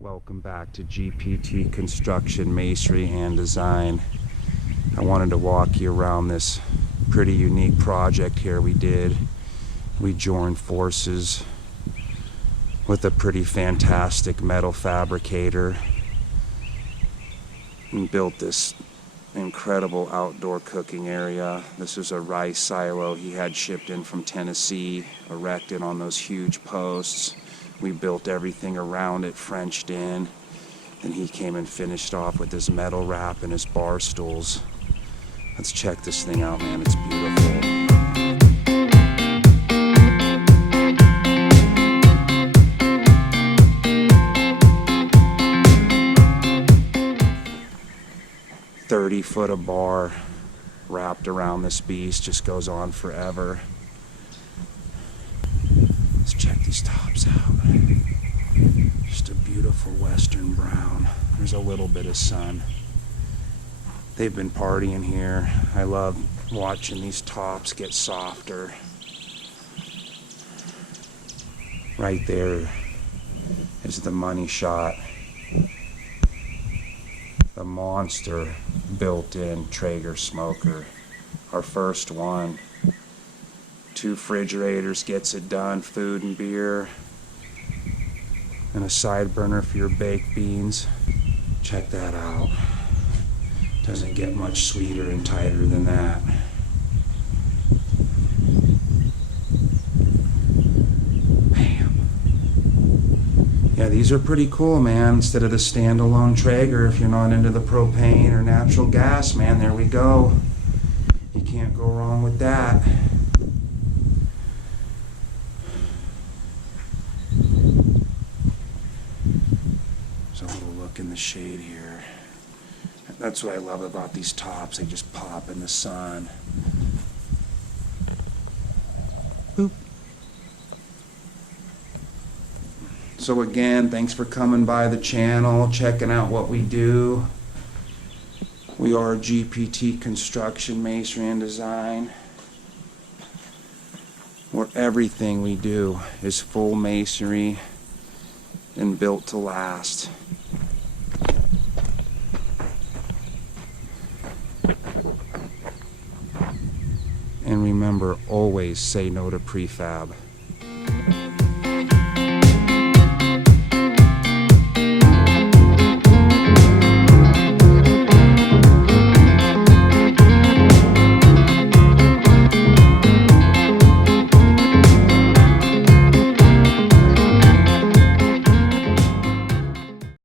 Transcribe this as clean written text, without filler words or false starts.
Welcome back to GPT Construction, Masonry and Design. I wanted to walk you around this pretty unique project here we did. We joined forces with a pretty fantastic metal fabricator and built this incredible outdoor cooking area. This is a rice silo he had shipped in from Tennessee, erected on those huge posts. We built everything around it, Frenched in, and he came and finished off with his metal wrap and his bar stools. Let's check this thing out, man. It's beautiful. 30-foot of bar wrapped around this beast, just goes on forever. Let's check these tops out. Just a beautiful western brown. There's a little bit of sun. They've been partying here. I love watching these tops get softer. Right there is the money shot. The monster built-in Traeger smoker. Our first one. 2 refrigerators gets it done, food and beer. And a side burner for your baked beans. Check that out. Doesn't get much sweeter and tighter than that. Bam. Yeah, these are pretty cool, man. Instead of the standalone Traeger, if you're not into the propane or natural gas, man, there we go. You can't go wrong with that. There's a little look in the shade here. That's what I love about these tops. They just pop in the sun. Boop. So again, thanks for coming by the channel, checking out what we do. We are GPT Construction, Masonry and Design, where everything we do is full masonry and built to last. And remember, always say no to prefab.